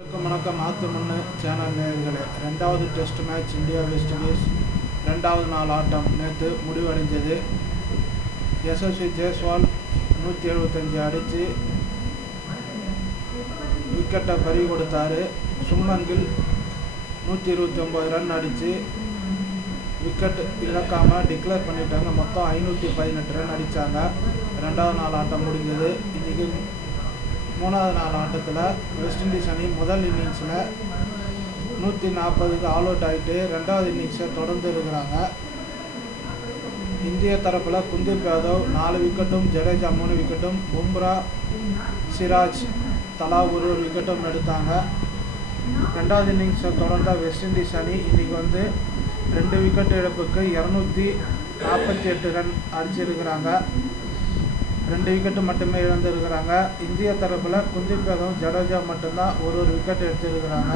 வணக்கம் மாத்து மண்ணு சேனல் நேயர்களே, ரெண்டாவது test match India west Indies ரெண்டாவது நாள் ஆட்டம் நேற்று முடிவடைஞ்சது. யசஸ்வி ஜெய்ஸ்வால் 175 அடித்து விக்கெட்டை பறி கொடுத்தாரு. சுப்மன் கில் 129 ரன் அடித்து விக்கெட் இழக்காமல் டிக்ளேர் பண்ணிட்டாங்க. மொத்தம் 518 ரன் அடித்தாங்க. ரெண்டாவது நாள் ஆட்டம் முடிஞ்சது. இன்றைக்கி மூணாவது நாள் ஆட்டத்தில் வெஸ்ட் இண்டீஸ் அணி முதல் இன்னிங்ஸில் 140க்கு ஆல் அவுட் ஆகிட்டு ரெண்டாவது இன்னிங்ஸை தொடர்ந்து இருக்கிறாங்க. இந்திய தரப்பில் குல்தீப் யாதவ் 4 விக்கெட்டும், ஜடேஜா 3 விக்கெட்டும், பும்ரா, சிராஜ் தலா ஒரு விக்கெட்டும் எடுத்தாங்க. ரெண்டாவது இன்னிங்ஸை தொடர்ந்த வெஸ்ட் இண்டீஸ் அணி இன்றைக்கி 2 விக்கெட் இழப்புக்கு 248 ரன் அடிச்சிருக்கிறாங்க. 2 விக்கெட்டு மட்டுமே இழந்திருக்கிறாங்க. இந்திய தரப்பில் குல்தீப் யாதவ், ஜடேஜா மட்டும்தான் ஒரு விக்கெட் எடுத்திருக்கிறாங்க.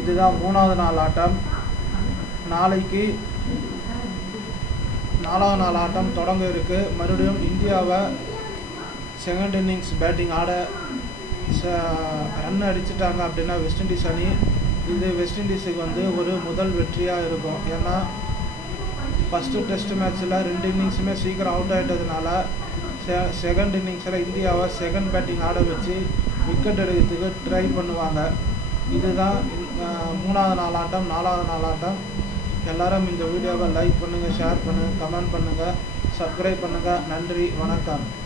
இதுதான் மூணாவது நாள் ஆட்டம். நாளைக்கு 4வது நாள் ஆட்டம் தொடங்க இருக்குது. மறுபடியும் இந்தியாவை செகண்ட் இன்னிங்ஸ் பேட்டிங் ஆட ரன் அடிச்சிட்டாங்க அப்படின்னா வெஸ்ட் இண்டீஸ் அணி, இது வெஸ்ட் இண்டீஸுக்கு ஒரு முதல் வெற்றியாக இருக்கும். ஏன்னா ஃபஸ்ட்டு டெஸ்ட் மேட்ச்சில் 2 இன்னிங்ஸுமே சீக்கிரம் அவுட் ஆகிட்டதுனால செகண்ட் இன்னிங்ஸில் இந்தியாவை செகண்ட் பேட்டிங் ஆட வச்சு விக்கெட் எடுக்கிறதுக்கு ட்ரை பண்ணுவாங்க. இதுதான் 3வது நாள் ஆட்டம். 4வது நாள் ஆட்டம். எல்லோரும் இந்த வீடியோவை லைக் பண்ணுங்கள், ஷேர் பண்ணுங்கள், கமெண்ட் பண்ணுங்கள், சப்ஸ்கிரைப் பண்ணுங்கள். நன்றி, வணக்கம்.